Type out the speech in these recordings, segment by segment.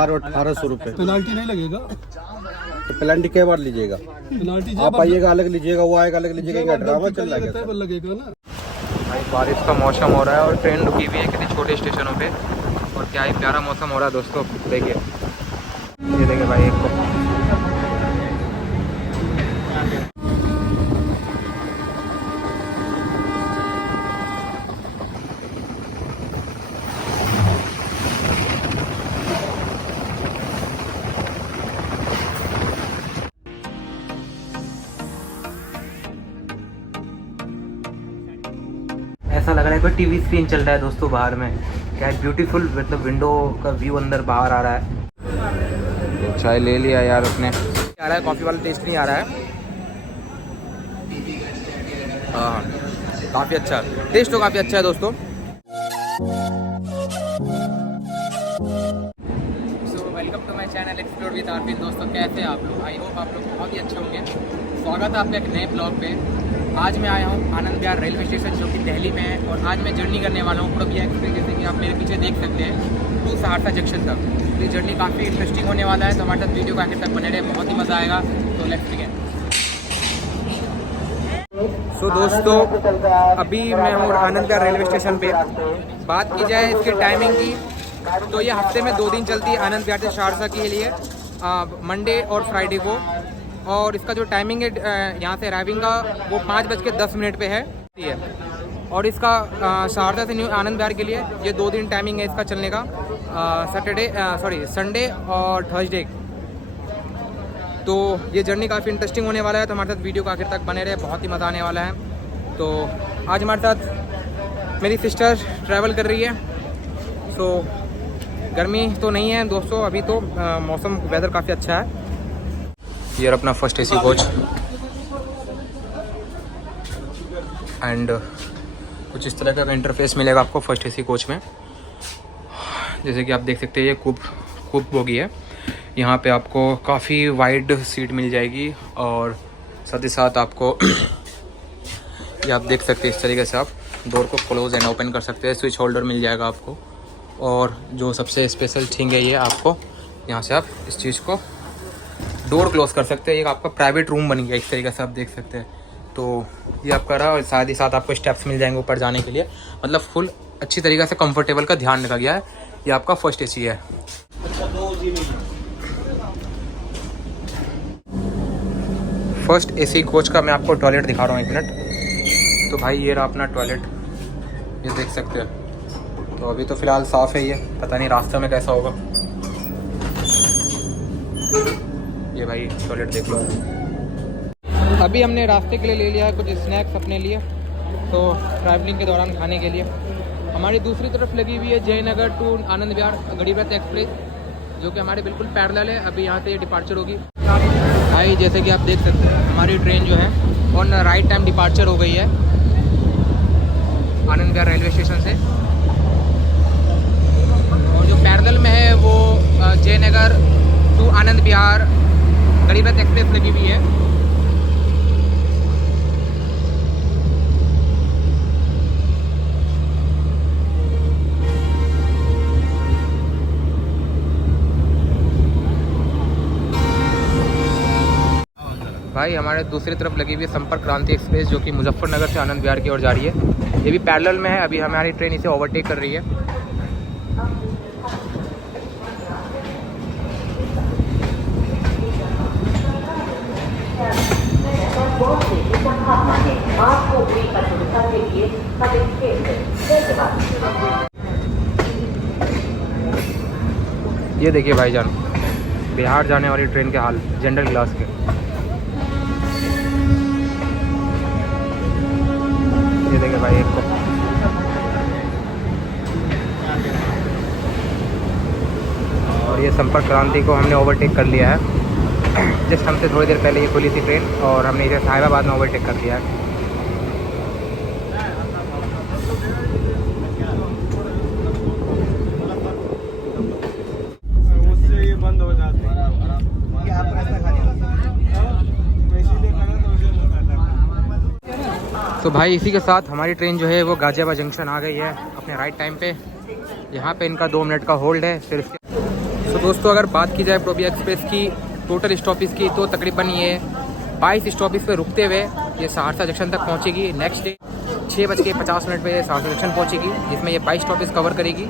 Car 1800 रुपये। Penalty नहीं लगेगा? तो पेनल्टी कई बार लीजिएगा? पेनाल्टी आप आइएगा अलग लीजिएगा, वो आएगा अलग लीजिएगा, क्या ड्रामा चल रहा है? लगेगा ना भाई। बारिश का मौसम हो रहा है और ट्रेन रुकी हुई है कितने छोटे स्टेशनों पे, और क्या ही प्यारा मौसम हो रहा है दोस्तों। देखिए, ये देखिए भाई एक को ऐसा लग रहा है कोई टीवी स्क्रीन चल रहा है दोस्तों बाहर में। क्या ब्यूटीफुल, मतलब विंडो का व्यू अंदर बाहर आ रहा है। चाय ले लिया यार उसने, आ रहा है कॉफ़ी वाला टेस्ट नहीं आ रहा है। हाँ, काफ़ी अच्छा टेस्ट, तो काफ़ी अच्छा है दोस्तों। Welcome to my channel explore with Arfin. दोस्तों कैसे हैं आप लोग? आई होप आप लोग बहुत ही अच्छे होंगे। स्वागत है आपका एक नए ब्लॉग पे। आज मैं आया हूँ आनंद विहार रेलवे स्टेशन जो कि दिल्ली में है, और आज मैं जर्नी करने वाला हूँ पूर्बिया एक्सप्रेस, जैसे कि आप मेरे पीछे देख सकते हैं, टू सहरसा जंक्शन तक। ये जर्नी काफ़ी इंटरेस्टिंग होने वाला है, तो हमारे साथ वीडियो का आखिर तक बने रहे, बहुत ही मज़ा आएगा। तो लेट्स बिगिन। सो दोस्तों, अभी मैं हूँ आनंद विहार रेलवे स्टेशन पे। बात की जाए इसकी टाइमिंग की, तो ये हफ्ते में 2 दिन चलती है आनंद विहार से सहरसा के लिए, मंडे और फ्राइडे को। और इसका जो टाइमिंग है यहाँ से अराइविंग का, वो 5:10 पे है। और इसका सहरसा से न्यू आनंद विहार के लिए ये 2 दिन टाइमिंग है इसका चलने का, संडे और थर्सडे। तो ये जर्नी काफ़ी इंटरेस्टिंग होने वाला है, तो हमारे साथ वीडियो का आखिर तक बने रहे, बहुत ही मज़ा आने वाला है। तो आज हमारे साथ मेरी सिस्टर ट्रैवल कर रही है। सो गर्मी तो नहीं है दोस्तों अभी, तो मौसम वेदर काफ़ी अच्छा है। ये अपना फर्स्ट एसी कोच, एंड कुछ इस तरह का इंटरफेस मिलेगा आपको फर्स्ट एसी कोच में। जैसे कि आप देख सकते हैं, ये कूप बोगी है। यहाँ पे आपको काफ़ी वाइड सीट मिल जाएगी, और साथ ही साथ आपको ये आप देख सकते हैं, इस तरीके से आप डोर को क्लोज एंड ओपन कर सकते हैं। स्विच होल्डर मिल जाएगा आपको, और जो सबसे स्पेशल थिंग है, ये आपको यहाँ से आप इस चीज़ को डोर क्लोज कर सकते हैं। ये आपका प्राइवेट रूम बन गया, इस तरीके से आप देख सकते हैं। तो ये आपका रहा, और साथ ही साथ आपको स्टेप्स मिल जाएंगे ऊपर जाने के लिए। मतलब फुल अच्छी तरीके से कंफर्टेबल का ध्यान रखा गया है। ये आपका फर्स्ट एसी है। फर्स्ट एसी कोच का मैं आपको टॉयलेट दिखा रहा हूँ, 1 मिनट। तो भाई ये रहा अपना टॉयलेट, ये देख सकते हैं। तो अभी तो फ़िलहाल साफ़ है ये, पता नहीं रास्ते में कैसा होगा। ये भाई टॉयलेट देख लो। अभी हमने रास्ते के लिए ले लिया है कुछ स्नैक्स अपने लिए, तो ट्रैवलिंग के दौरान खाने के लिए। हमारी दूसरी तरफ लगी हुई है जयनगर टू आनंद विहार गरीब रथ एक्सप्रेस, जो कि हमारे बिल्कुल पैरेलल है। अभी यहाँ से ये डिपार्चर होगी भाई, जैसे कि आप देख सकते हैं हमारी ट्रेन जो है ऑन राइट टाइम डिपार्चर हो गई है आनंद विहार रेलवे स्टेशन से। और जो पैरेलल में है वो जयनगर टू आनंद विहार गरीब रथ एक्सप्रेस लगी हुई है। भाई हमारे दूसरी तरफ लगी हुई है संपर्क क्रांति एक्सप्रेस, जो कि मुजफ्फरनगर से आनंद विहार की ओर जा रही है। ये भी पैरेलल में है। अभी हमारी ट्रेन इसे ओवरटेक कर रही है। ये देखिए भाईजान, बिहार जाने वाली ट्रेन के हाल जनरल क्लास के। ये देखिए भाई एक को, और ये संपर्क क्रांति को हमने ओवरटेक कर लिया है। जस्ट हमसे थोड़ी देर पहले ये खुली थी ट्रेन, और हमने इसे साहिबाबाद में ओवरटेक कर लिया है। तो भाई इसी के साथ हमारी ट्रेन जो है वो गाजियाबाद जंक्शन आ गई है अपने राइट टाइम पे। यहाँ पे इनका 2 मिनट का होल्ड है। फिर तो दोस्तों अगर बात की जाए प्रोबिया एक्सप्रेस की टोटल स्टॉपेज की तो तकरीबन ये 22 स्टॉपेज पे रुकते हुए ये सहरसा जंक्शन तक पहुंचेगी। नेक्स्ट डे 6:50 पे सहरसा जंक्शन पहुंचेगी, जिसमें ये 22 स्टॉपेज कवर करेगी।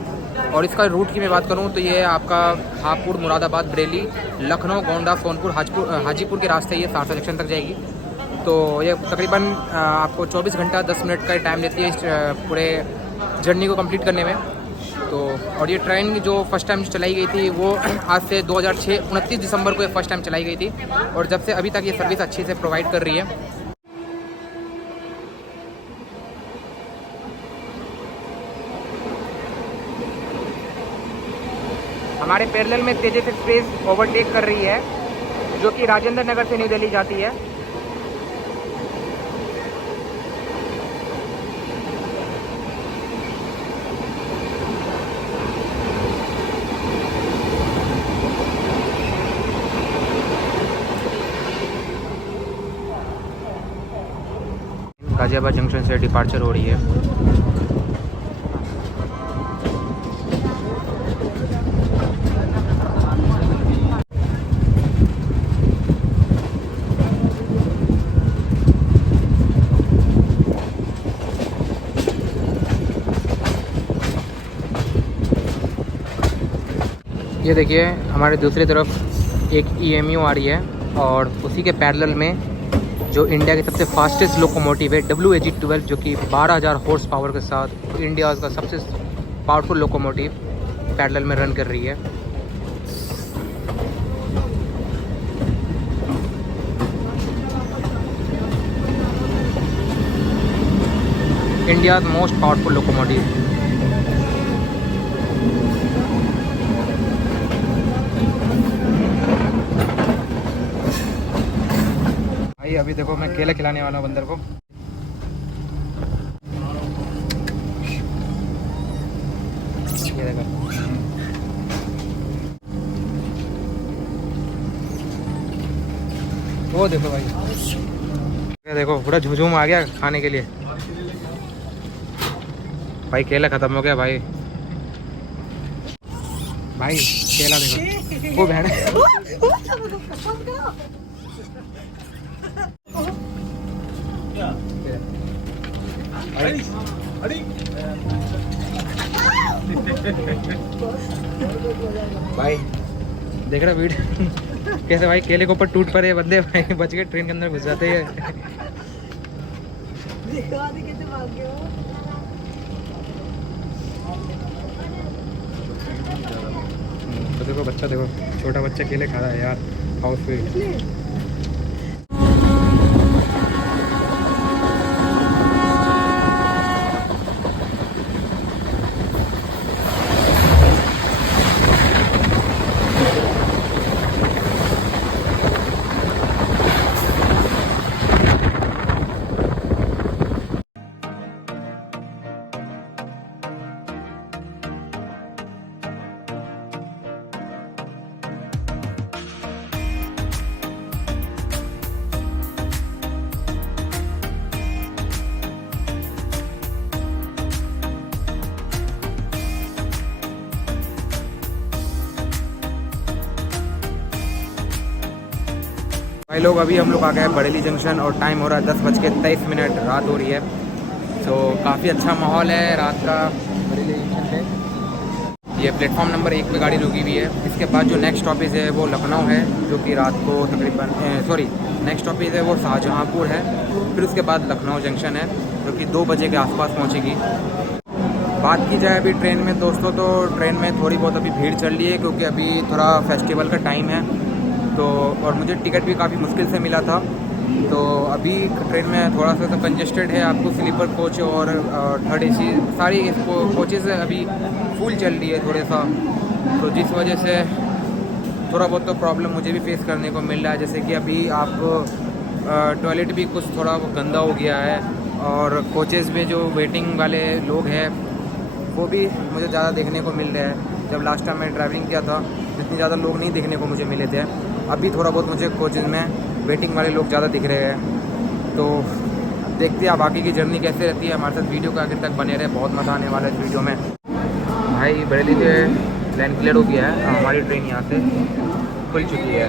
और इसका रूट की मैं बात करूं तो ये आपका हापुड़, मुरादाबाद, बरेली, लखनऊ, गोंडा, सोनपुर, हाजीपुर के रास्ते ये सहरसा जंक्शन तक जाएगी। तो ये तकरीबन आपको 24 घंटा 10 मिनट का टाइम देती है इस पूरे जर्नी को कंप्लीट करने में। तो और ये ट्रेन जो फर्स्ट टाइम चलाई गई थी वो आज से 2006 29 दिसंबर को ये फर्स्ट टाइम चलाई गई थी, और जब से अभी तक ये सर्विस अच्छी से प्रोवाइड कर रही है। हमारे पैरेलल में तेजस एक्सप्रेस ओवरटेक कर रही है, जो कि राजेंद्र नगर से न्यू दिल्ली जाती है। गाजियाबाद जंक्शन से डिपार्चर हो रही है। ये देखिए हमारे दूसरी तरफ एक EMU आ रही है, और उसी के पैरेलल में जो इंडिया की सबसे फास्टेस्ट लोकोमोटिव है WAG-12, जो कि 12,000 हॉर्स पावर के साथ इंडिया का सबसे पावरफुल लोकोमोटिव पैरेलल में रन कर रही है। India most powerful locomotive. अभी देखो मैं केला खिलाने वाला हूँ बंदर को। ये देखो, वो देखो भाई, ये देखो पूरा झुझुम आ गया खाने के लिए। भाई केला खत्म हो गया भाई। भाई केला देखो, वो बहन भाई देख रहा वीडियो कैसे भाई केले के ऊपर टूट पड़े बंदे, भाई बच गए, ट्रेन के अंदर घुस जाते हैं। तो देखो बच्चा, देखो छोटा बच्चा केले खा रहा है यार, हाउसफुल। भाई लोग अभी हम लोग आ गए बरेली जंक्शन, और टाइम हो रहा है 10:23, रात हो रही है। तो काफ़ी अच्छा माहौल है रात का बरेली जंक्शन पे। ये प्लेटफॉर्म नंबर 1 पे गाड़ी रुकी हुई है। इसके बाद जो नेक्स्ट स्टॉपेज है वो लखनऊ है, जो कि रात को तकरीबन नेक्स्ट स्टॉपेज है वो शाहजहाँपुर है। फिर उसके बाद लखनऊ जंक्शन है, जो कि 2 बजे के आसपास पहुँचेगी। बात की जाए अभी ट्रेन में दोस्तों, तो ट्रेन में थोड़ी बहुत अभी भीड़ चल रही है, क्योंकि अभी थोड़ा फेस्टिवल का टाइम है। तो और मुझे टिकट भी काफ़ी मुश्किल से मिला था। तो अभी ट्रेन में थोड़ा सा तो कंजेस्टेड है। आपको स्लीपर कोच और थर्ड AC सारी कोचेज़ अभी फुल चल रही है थोड़ा सा, तो जिस वजह से थोड़ा बहुत तो प्रॉब्लम मुझे भी फेस करने को मिल रहा है। जैसे कि अभी आप टॉयलेट भी कुछ थोड़ा गंदा हो गया है, और कोचेज़ में जो वेटिंग वाले लोग हैं वो भी मुझे ज़्यादा देखने को मिल रहा है। जब लास्ट टाइम मैं ट्रैवलिंग किया था इतने ज़्यादा लोग नहीं देखने को मुझे मिले थे। अभी थोड़ा बहुत मुझे कोचेज़ में वेटिंग वाले लोग ज़्यादा दिख रहे हैं। तो देखते हैं आप आगे की जर्नी कैसे रहती है। हमारे साथ वीडियो का आखिर तक बने रहे, बहुत मज़ा आने वाला है इस वीडियो में। भाई बरेली से लाइन क्लियर हो गया है, हमारी ट्रेन यहाँ से खुल चुकी है।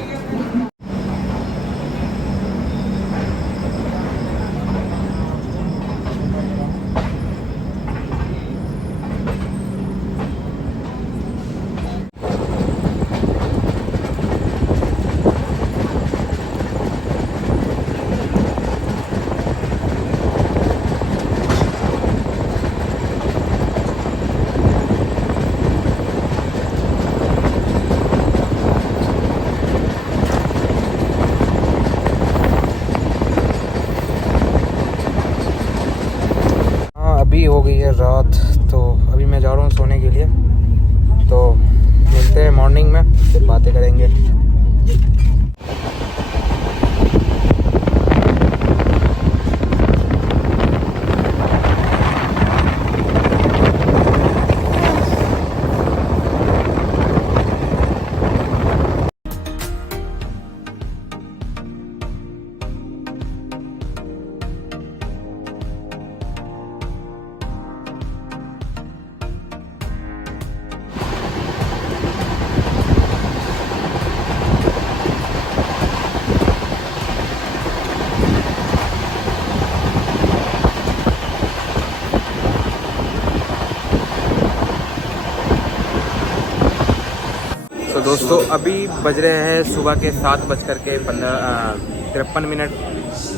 अभी हो गई है रात, तो अभी मैं जा रहा हूँ सोने के लिए। तो मिलते हैं मॉर्निंग में, फिर बातें करेंगे। तो दोस्तों अभी बज रहे हैं सुबह के 7:53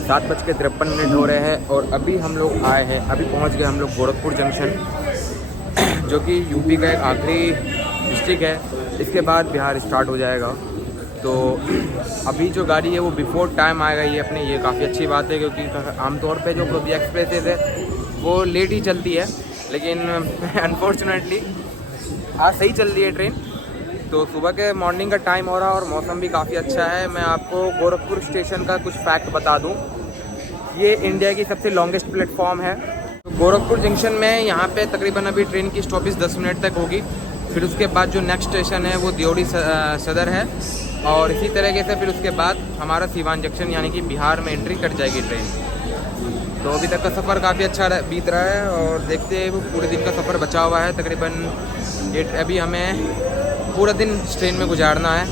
7:53 हो रहे हैं और अभी हम लोग आए हैं, अभी पहुंच गए हम लोग गोरखपुर जंक्शन, जो कि यूपी का एक आखिरी डिस्ट्रिक्ट है। इसके बाद बिहार स्टार्ट हो जाएगा। तो अभी जो गाड़ी है वो बिफोर टाइम आ गई है अपने, ये काफ़ी अच्छी बात है, क्योंकि आमतौर पे जो कभी एक्सप्रेसेस है वो लेट ही चलती है, लेकिन अनफॉर्चुनेटली आज सही चल रही है ट्रेन। तो सुबह के मॉर्निंग का टाइम हो रहा है और मौसम भी काफ़ी अच्छा है। मैं आपको गोरखपुर स्टेशन का कुछ फैक्ट बता दूं, ये इंडिया की सबसे लॉन्गेस्ट प्लेटफॉर्म है। तो गोरखपुर जंक्शन में यहाँ पे तकरीबन अभी ट्रेन की स्टॉपेज 10 मिनट तक होगी। फिर उसके बाद जो नेक्स्ट स्टेशन है वो दियोरी सदर है, और इसी तरीके से फिर उसके बाद हमारा सीवान जंक्शन यानी कि बिहार में एंट्री कर जाएगी ट्रेन। तो अभी तक का सफ़र काफ़ी अच्छा बीत रहा है और देखते हैं वो पूरे दिन का सफ़र बचा हुआ है तकरीबन। अभी हमें पूरा दिन ट्रेन में गुजारना है,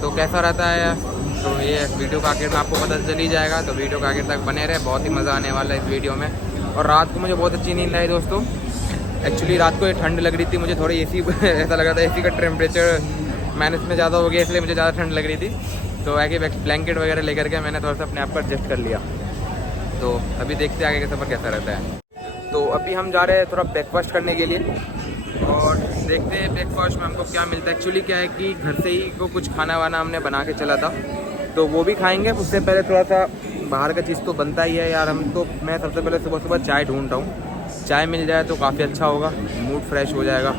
तो कैसा रहता है तो ये वीडियो का आखिर में आपको पता चल ही जाएगा। तो वीडियो का आखिर तक बने रहे, बहुत ही मज़ा आने वाला है इस वीडियो में। और रात को मुझे बहुत अच्छी नींद आई दोस्तों। एक्चुअली रात को ये ठंड लग रही थी मुझे, थोड़ी एसी ऐसा लग रहा था एसी का टेम्परेचर माइनस में ज़्यादा हो गया, इसलिए मुझे ज़्यादा ठंड लग रही थी। तो आगे ब्लैंकेट वगैरह लेकर के मैंने थोड़ा सा अपने आप को एडजस्ट कर लिया। तो अभी देखते हैं आगे का सफ़र कैसा रहता है। तो अभी हम जा रहे हैं थोड़ा ब्रेकफास्ट करने के लिए और देखते हैं ब्रेकफास्ट में हमको क्या मिलता है। एक्चुअली क्या है कि घर से ही को कुछ खाना वाना हमने बना के चला था, तो वो भी खाएंगे। उससे पहले थोड़ा सा बाहर का चीज़ तो बनता ही है यार। मैं सबसे पहले सुबह सुबह चाय ढूंढ रहा हूँ, चाय मिल जाए तो काफ़ी अच्छा होगा, मूड फ्रेश हो जाएगा।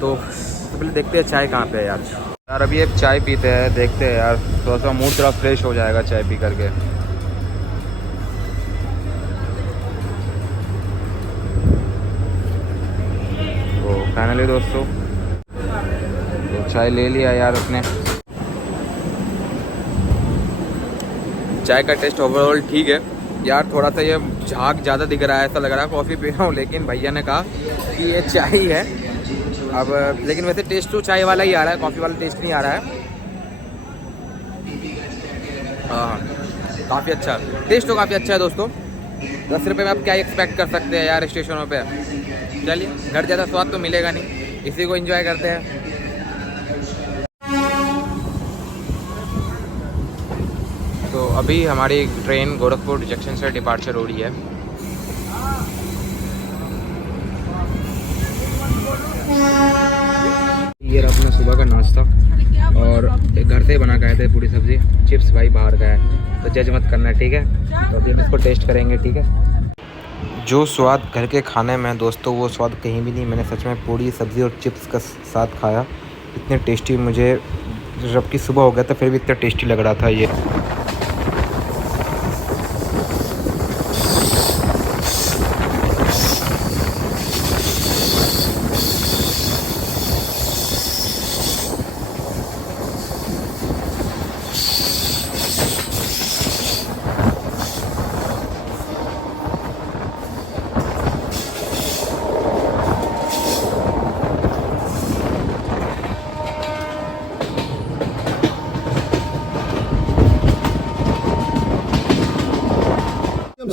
तो सबसे पहले देखते हैं चाय कहाँ पे है यार। अभी अब चाय पीते हैं, देखते हैं यार, थोड़ा सा मूड थोड़ा फ्रेश हो जाएगा चाय पी करके। फाइनली दोस्तों तो चाय ले लिया यार अपने। चाय का टेस्ट ओवरऑल ठीक है यार, थोड़ा सा ये झाग ज़्यादा दिख रहा है, ऐसा लग रहा है कॉफ़ी पी रहा हूँ, लेकिन भैया ने कहा कि ये चाय ही है। अब लेकिन वैसे टेस्ट तो चाय वाला ही आ रहा है, कॉफ़ी वाला टेस्ट नहीं आ रहा है। हाँ काफ़ी अच्छा टेस्ट, तो काफ़ी अच्छा है दोस्तों। 10 रुपये में आप क्या एक्सपेक्ट कर सकते हैं यार स्टेशनों पे। चलिए घर ज़्यादा स्वाद तो मिलेगा नहीं, इसी को एंजॉय करते हैं। तो अभी हमारी ट्रेन गोरखपुर जंक्शन से डिपार्चर हो रही है। ये रहा अपना सुबह का नाश्ता, और घर से बना के आए थे पूरी सब्ज़ी, चिप्स भाई बाहर का है, तो जज मत करना ठीक है। तो अभी हम इसको टेस्ट करेंगे ठीक है। जो स्वाद घर के खाने में दोस्तों वो स्वाद कहीं भी नहीं। मैंने सच में पूरी सब्ज़ी और चिप्स का साथ खाया, इतने टेस्टी मुझे, जबकि सुबह हो गया था फिर भी इतना टेस्टी लग रहा था ये।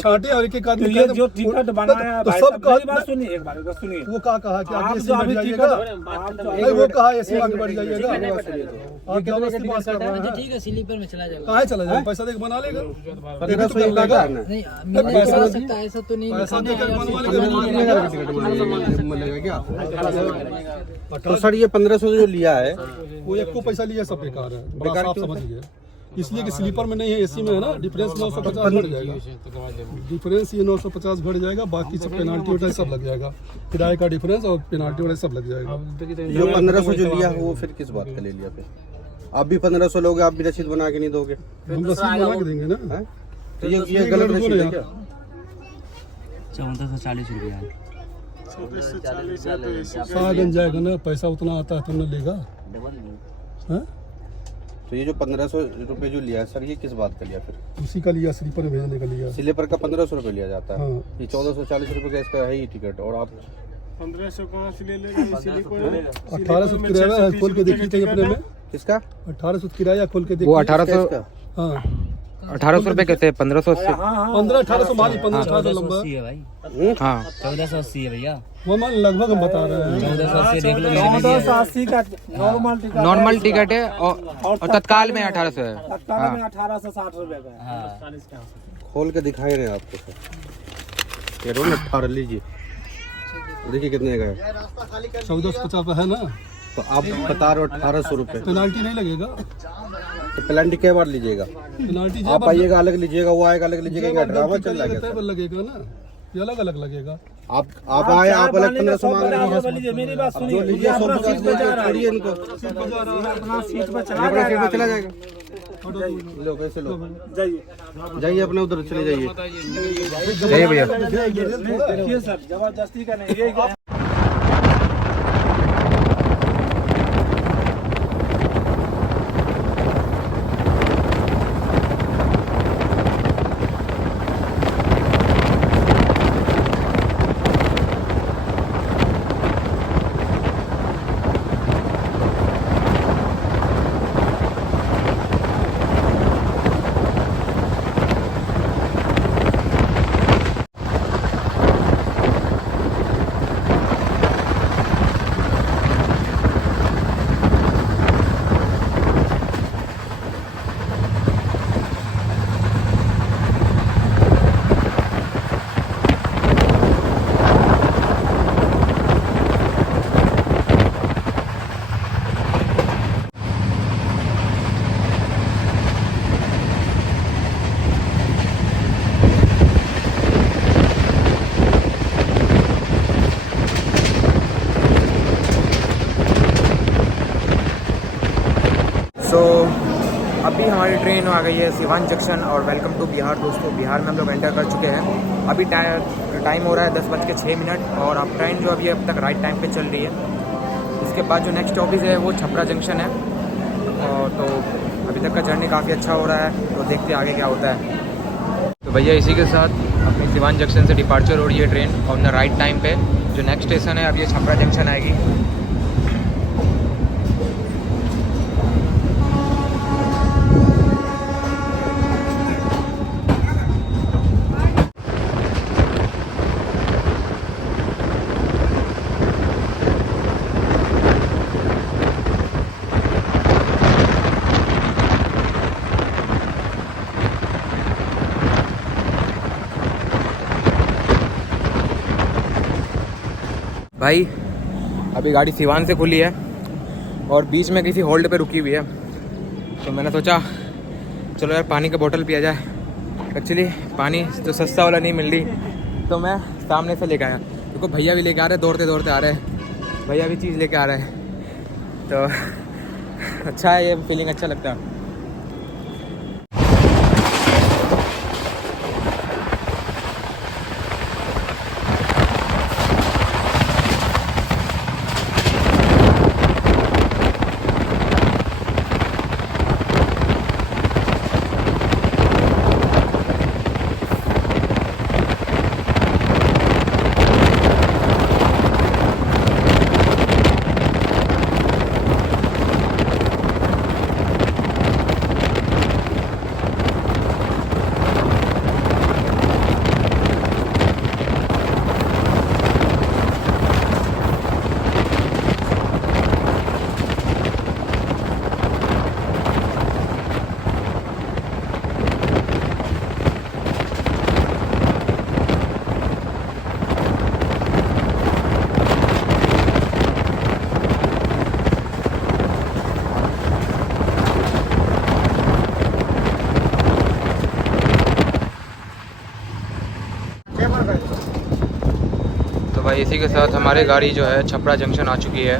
छांटे और एक आदमी ये जो टिकट बनाया तो भाई सब साहब, मेरी बात सुनिए, एक बार इधर सुनिए। वो कहा कि आप आगे जो अभी जाइएगा, नहीं वो कहा एसी आगे बढ़ जाइएगा। आप जबरदस्ती बात कर रहे हैं। ठीक है, स्लीपर में चला जाओ। कहाँ चला जाए, पैसा देके बना लेगा, 1500 लगा नहीं मिलने को हो सकता है, ऐसा तो नहीं। पैसा देकर मिलेगा क्या? तो सर ये 1500 जो लिया है वो एक को पैसा लिया, सब बेकार है, बड़ा साफ समझ गया। इसलिए कि स्लीपर में नहीं है, एसी में है ना, डिफरेंस 950 बढ़ जाएगा, डिफरेंस ये 950 बढ़ जाएगा, बाकी सब पेनाल्टी वगैरह सब लग जाएगा, किराए का डिफरेंस और पेनाल्टी वगैरह सब लग जाएगा। जो 1500 जो लिया वो फिर किस बात का ले लिया? फिर आप भी 1500 लोगे, आप भी रसीद बना के नहीं दोगे? हम रसीद बना के देंगे ना। तो ये गलत रसीद है क्या? 1440 रुपया सागन जाएगा ना, पैसा उतना आता है तो न लेगा। हाँ? तो ये जो 1500 रुपए जो लिया है सर, ये किस बात का लिया फिर? उसी का लिया, स्लीपर में भेजने का लिया। स्लीपर का 1500 रुपए लिया जाता है, हाँ। ये 1440 रुपए का इसका है ही टिकट, और आप 1500 कहाँ से ले लेंगे? 1800 किराया खोल के देखी चाहिए अपने में, किसका? 1800 किराया खोल के देखिए। वो 1800 हाँ 1800 रुपये कहते हैं, 1580। 1500-1800 मारी, 1500 लंबा। है भाई, हाँ 1480 है भैया, वो मान लगभग हम बता रहे हैं। 1480 देख लो। 1480 का नॉर्मल टिकट, नॉर्मल टिकट है, और तत्काल में 1800 है। तत्काल में 1860 रुपए का है। खोल के दिखाई रहे हैं आपको सर, ये रो ना 18 लीजिए, देखिए कितने का है। 1450 है ना, तो आप बता रहे हो 1800 रुपए, पेनाल्टी नहीं लगेगा। तो पेनल्टी क्या बार लीजिएगा? पेनाल्टी आप आइएगा अलग लीजिएगा, वो आएगा अलग लीजिएगा, ड्रामा चल रहा है क्या? लगेगा ना, ये अलग अलग लगेगा। आप आए, आप अलग 1500 मांग रहे हैं, मेरी बात सुनिए, जो लीजिए 150 छोड़िए इनको, अपना सीट पर चला अपना सीट पे चला जाएगा। जाइए। लो कैसे लो, जाइए जाइए अपने उधर चले जाइए। जाइए भैया। देखिए सर, जबरदस्ती का नहीं, ये अभी हमारी ट्रेन आ गई है सिवान जंक्शन, और वेलकम टू बिहार। दोस्तों बिहार में हम लोग एंटर कर चुके हैं। अभी टाइम हो रहा है 10:06, और अब ट्रेन जो अभी अब तक राइट टाइम पे चल रही है। इसके बाद जो नेक्स्ट ऑफिस है वो छपरा जंक्शन है, और तो अभी तक का जर्नी काफ़ी अच्छा हो रहा है, तो देखते हैं आगे क्या होता है। तो भैया इसी के साथ अपनी सिवान जंक्शन से डिपार्चर हो रही है ट्रेन, और अपना राइट टाइम पे जो नेक्स्ट स्टेशन है अब ये छपरा जंक्शन आएगी। भाई अभी गाड़ी सिवान से खुली है और बीच में किसी होल्ड पे रुकी हुई है, तो मैंने सोचा चलो यार पानी का बोतल पिया जाए। एक्चुअली पानी तो सस्ता वाला नहीं मिल रही, तो मैं सामने से लेकर आया। देखो भैया भी लेके आ रहे हैं, दौड़ते दौड़ते आ रहे हैं, भैया भी चीज़ लेके आ रहे हैं, तो अच्छा है, ये फीलिंग अच्छा लगता है। इसी के साथ हमारी गाड़ी जो है छपरा जंक्शन आ चुकी है।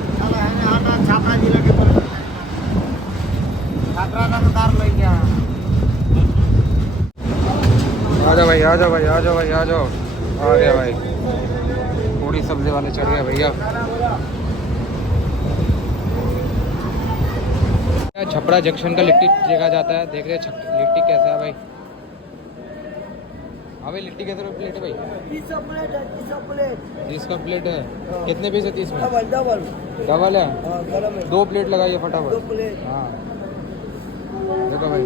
आ जाओ भाई, आ जाओ भाई, आ जाओ भाई, आ जाओ। आ गया भाई, पूरी सब्जी वाले चढ़ गए भैया। छपरा जंक्शन का लिट्टी देखा जाता है, देख रहे लिट्टी कैसा है भाई। हाँ भाई, लिट्टी कैसे रुपये प्लेट है भाई? 30 का प्लेट है। कितने पीस है 30 में? डबल है। 2 प्लेट लगाइए फटाफट। हाँ देखो भाई,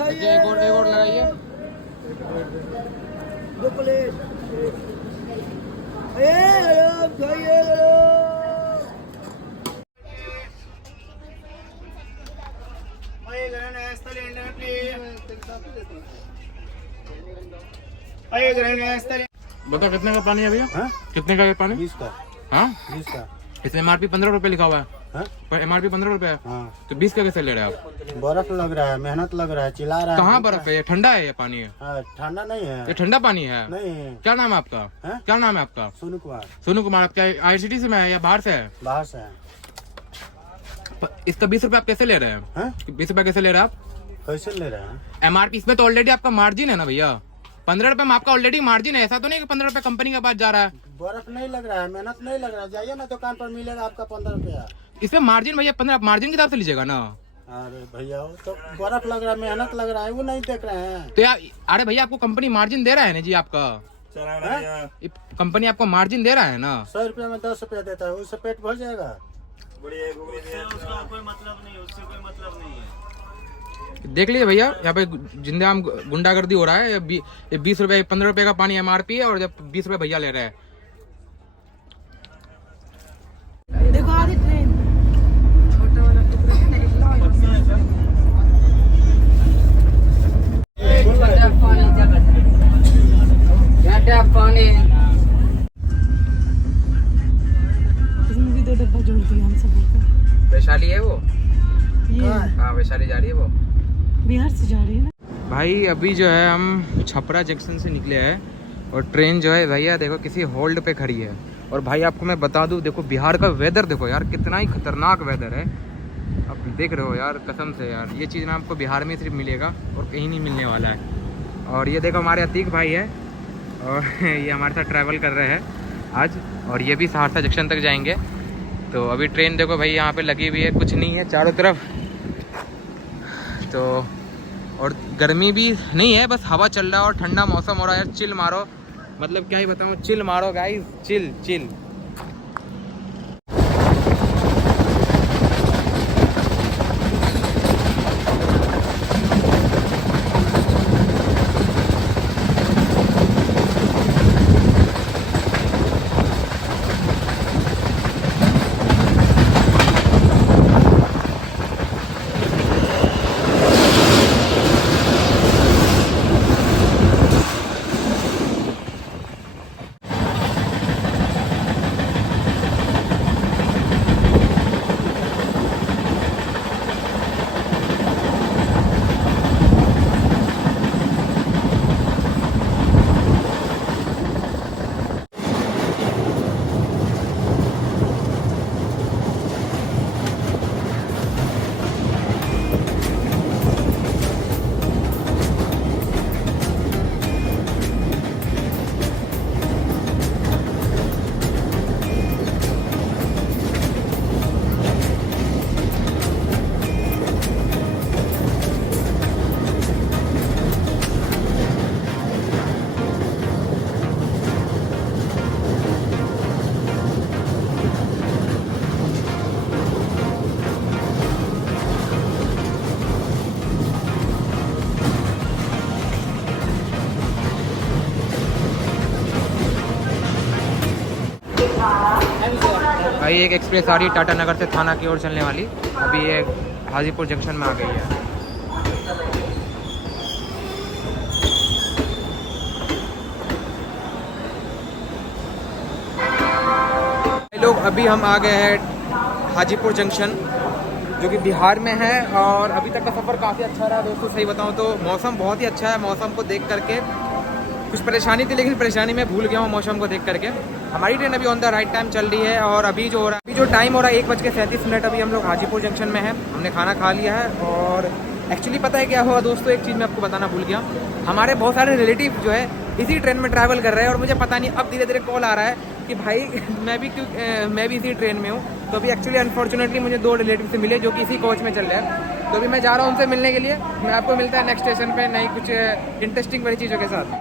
एक और लगाइए। 2 प्लेट। बता कितने का पानी है भैया? कितने का ये पानी? 20 का। हाँ 20 का। इसमें MRP 15 रुपये लिखा हुआ है। हाँ? पर MRP 15 रुपये है। हाँ। तो 20 का कैसे ले रहे हैं आप? बर्फ लग रहा है, मेहनत लग रहा है, चिल्ला रहा है। कहाँ बर्फ है? ये ठंडा है ये पानी है। हाँ, ठंडा नहीं है। ये ठंडा पानी है। नहीं है। क्या नाम है आपका? हाँ? क्या नाम है आपका? सोनू कुमार। सोनू कुमार। आपका IRCTC से में है या बाहर से है? बाहर से है। इसका 20 रुपये आप कैसे ले रहे हैं? हाँ? 20 रुपये कैसे ले रहे हैं आप? कैसे ले रहे हैं? MRP इसमें तो ऑलरेडी आपका मार्जिन है ना भैया। 15 रुपये में आपका ऑलरेडी मार्जिन है। ऐसा तो नहीं कि 15 रुपये कंपनी के पास जा रहा है। बर्फ नहीं लग रहा है, मेहनत नहीं लग रहा है। जाइए ना दुकान पर, मिलेगा आपका 15 रुपया। इसमें मार्जिन भैया 15, मार्जिन के हिसाब से लीजिएगा ना। अरे भैया, वो तो बर्फ लग रहा है, मेहनत लग रहा है, वो नहीं देख रहे हैं। तो यार, अरे भैया आपको कंपनी मार्जिन दे रहा है ना जी आपका। कंपनी आपको मार्जिन दे रहा है ना। 100 रुपया में 10 रुपया देता है, उससे पेट भर जाएगा। उसका कोई मतलब नहीं, उससे कोई मतलब नहीं है। देख लीजिए भैया, यहाँ पे जिंदाम गुंडागर्दी हो रहा है। ये 20 रुपये 15 रुपये का पानी MRP है और जब 20 रुपये भैया ले रहे हैं। देखो आ रही ट्रेन। इसमें भी 2 डब्बा जोड़ दिया हम सब। वैशाली है वो। ये हाँ वैशाली जा रही है वो। बिहार से जा रही है ना। भाई अभी जो है हम छपरा जंक्शन से निकले हैं और ट्रेन जो है भैया देखो किसी होल्ड पे खड़ी है। और भाई आपको मैं बता दूं, देखो बिहार का वेदर देखो यार, कितना ही खतरनाक वेदर है। अब देख रहे हो यार, कसम से यार, ये चीज़ ना आपको बिहार में सिर्फ मिलेगा और कहीं नहीं मिलने वाला है। और ये देखो हमारे अतीक भाई है और ये हमारे साथ ट्रैवल कर रहे हैं आज, और ये भी सहरसा जंक्शन तक जाएंगे। तो अभी ट्रेन देखो भाई यहाँ पे लगी हुई है, कुछ नहीं है चारों तरफ। तो और गर्मी भी नहीं है, बस हवा चल रहा है और ठंडा मौसम हो रहा है। चिल मारो, मतलब क्या ही बताऊँ, चिल मारो गाइस, चिल चिल। भाई एक एक्सप्रेस आ रही है टाटा नगर से थाना की ओर चलने वाली, अभी ये हाजीपुर जंक्शन में आ गई है। लोग अभी हम आ गए हैं हाजीपुर जंक्शन, जो कि बिहार में है। और अभी तक का सफ़र काफ़ी अच्छा रहा दोस्तों, सही बताऊं तो मौसम बहुत ही अच्छा है। मौसम को देख करके कुछ परेशानी थी, लेकिन परेशानी मैं भूल गया हूँ मौसम को देख करके। हमारी ट्रेन अभी ऑन द राइट टाइम चल रही है और अभी जो हो रहा है, अभी जो टाइम हो रहा है 1:37। अभी हम लोग हाजीपुर जंक्शन में हैं। हमने खाना खा लिया है और एक्चुअली पता है क्या हुआ दोस्तों, एक चीज़ मैं आपको बताना भूल गया। हमारे बहुत सारे रिलेटिव जो है इसी ट्रेन में ट्रैवल कर रहे हैं और मुझे पता नहीं, अब धीरे धीरे कॉल आ रहा है कि भाई मैं भी इसी ट्रेन में हूँ। तो अभी एक्चुअली अनफॉर्चुनेटली मुझे 2 रिलेटिव से मिले जो कि इसी कोच में चल रहे हैं। तो अभी मैं जा रहा हूँ उनसे मिलने के लिए। मैं आपको मिलता है नेक्स्ट स्टेशन पे नई कुछ इंटरेस्टिंग बड़ी चीज़ों के साथ।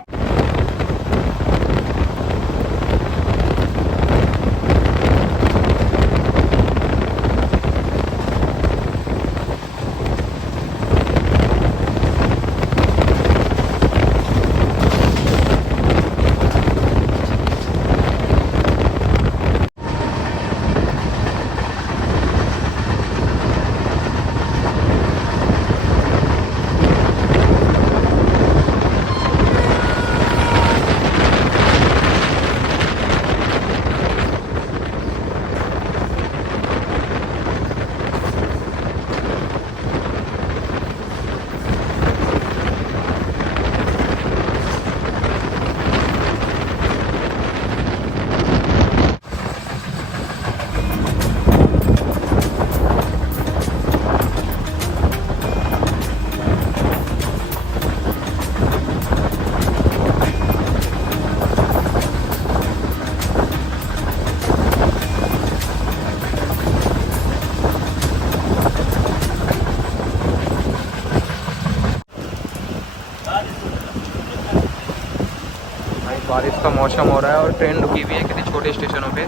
बारिश का मौसम हो रहा है और ट्रेन रुकी हुई है किसी छोटे स्टेशनों पे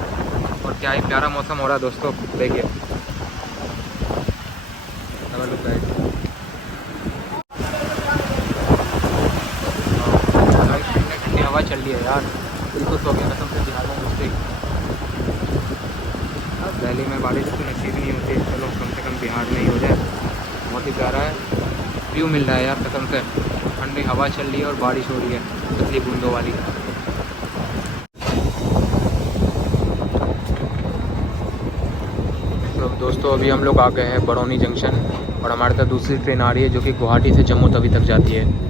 और क्या ही प्यारा मौसम हो रहा है दोस्तों। देखिए ठंडी हवा चल रही है यार, बिल्कुल सो गया कसम से बिहार में घुसते ही। दिल्ली में बारिश तो नसीब नहीं होती, चलो कम से कम बिहार में ही हो जाए। बहुत ही प्यारा है, व्यू मिल रहा है यार कसम से। ठंडी हवा चल रही है और बारिश हो रही है पतली बूंदों वाली। तो दोस्तों अभी हम लोग आ गए हैं बरौनी जंक्शन और हमारे साथ दूसरी ट्रेन आ रही है जो कि गुवाहाटी से जम्मू तवी तक जाती है।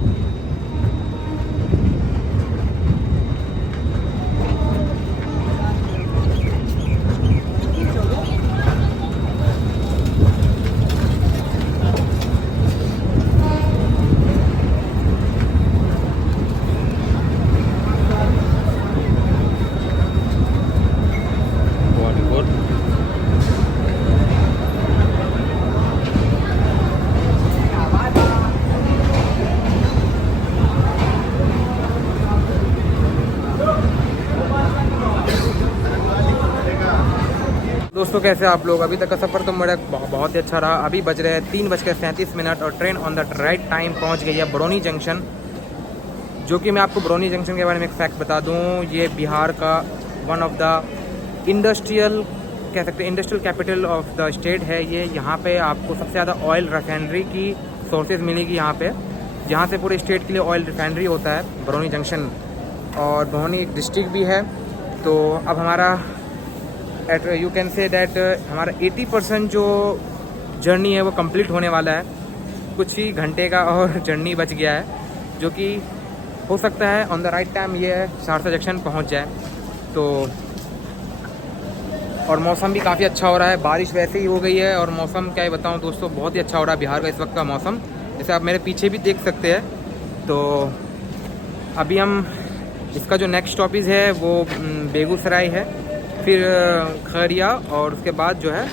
दोस्तों कैसे आप लोग, अभी तक का सफ़र तो मेरा बहुत ही अच्छा रहा। अभी बज रहे हैं 3:37 और train on the right time पहुंच गई है बरौनी जंक्शन। जो कि मैं आपको बरौनी जंक्शन के बारे में एक फैक्ट बता दूं, ये बिहार का वन ऑफ द इंडस्ट्रियल कह सकते हैं industrial capital of the state है ये। यहाँ पे आपको सबसे ज़्यादा ऑयल रिफाइनरी की सोर्सेज मिलेगी यहाँ पे। यहाँ से पूरे स्टेट के लिए ऑयल रिफाइनरी होता है बरौनी जंक्शन और बरौनी एक डिस्ट्रिक्ट भी है। तो अब हमारा at you can say that हमारा 80% जो जर्नी है वो कंप्लीट होने वाला है। कुछ ही घंटे का और जर्नी बच गया है, जो कि हो सकता है ऑन द राइट टाइम ये सहरसा जंक्शन पहुंच जाए। तो और मौसम भी काफ़ी अच्छा हो रहा है, बारिश वैसे ही हो गई है और मौसम क्या ही बताऊं दोस्तों, बहुत ही अच्छा हो रहा है बिहार का इस वक्त का मौसम। जैसे आप मेरे पीछे भी देख सकते हैं। तो अभी हम इसका जो नेक्स्ट स्टॉपेज है वो बेगूसराय है, फिर खैरिया और उसके बाद जो है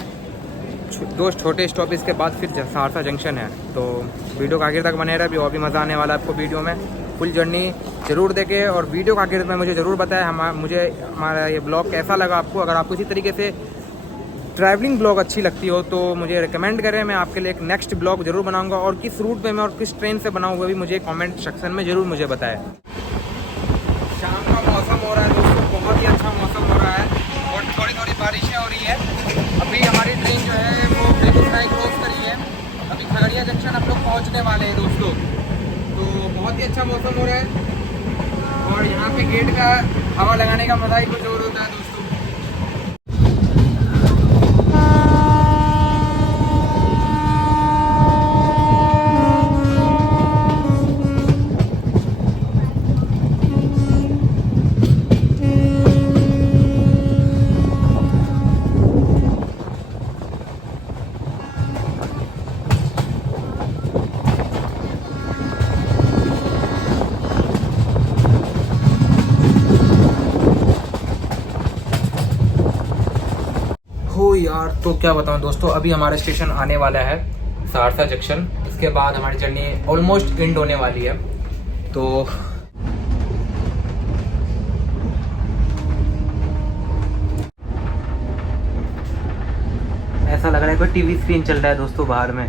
2 छोटे स्टॉपेज के बाद फिर सहरसा जंक्शन है। तो वीडियो का आखिर तक बने रहे, अभी और भी मज़ा आने वाला है आपको वीडियो में। फुल जर्नी ज़रूर देखें और वीडियो का आखिर में मुझे ज़रूर बताएं हमारा ये ब्लॉग कैसा लगा आपको। अगर आपको इसी तरीके से ट्रैवलिंग ब्लॉग अच्छी लगती हो तो मुझे रिकमेंड करें, मैं आपके लिए एक नेक्स्ट ब्लॉग ज़रूर बनाऊँगा। और किस रूट पर मैं और किस ट्रेन से बनाऊँगा भी मुझे कॉमेंट सेक्शन में ज़रूर मुझे बताएं। शाम का मौसम हो रहा है दोस्तों, बहुत ही अच्छा मौसम हो रहा है और थोड़ी थोड़ी बारिशें हो रही है। अभी हमारी ट्रेन जो है वो बेगूसराय क्रॉस करी है, अभी खगड़िया जंक्शन हम लोग पहुँचने वाले हैं दोस्तों। तो बहुत ही अच्छा मौसम हो रहा है और यहाँ पे गेट का हवा लगाने का मज़ा ही कुछ और होता है दोस्तों। यार तो क्या बताऊं दोस्तों, अभी हमारा स्टेशन आने वाला है सहरसा जंक्शन। इसके बाद हमारी जर्नी ऑलमोस्ट एंड होने वाली है। तो ऐसा लग रहा है कोई टीवी स्क्रीन चल रहा है दोस्तों बाहर में।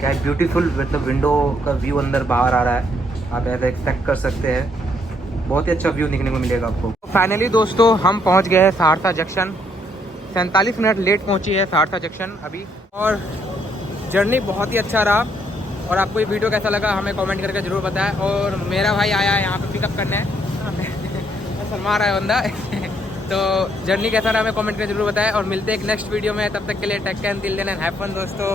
क्या ब्यूटीफुल, मतलब विंडो का व्यू अंदर बाहर आ रहा है, आप ऐसा एक्सपेक्ट कर सकते हैं। बहुत ही अच्छा व्यू देखने को मिलेगा आपको। फाइनली दोस्तों हम पहुंच गए हैं सहरसा जंक्शन। 47 मिनट लेट पहुंची है सहरसा जंक्शन अभी, और जर्नी बहुत ही अच्छा रहा। और आपको ये वीडियो कैसा लगा हमें कमेंट करके ज़रूर बताएं। और मेरा भाई आया है यहाँ पे पिकअप करने, सलमान रहा है बंदा। तो जर्नी कैसा रहा हमें कमेंट करके जरूर बताएं, और मिलते हैं एक नेक्स्ट वीडियो में। तब तक के लिए take care, till then and have fun दोस्तों।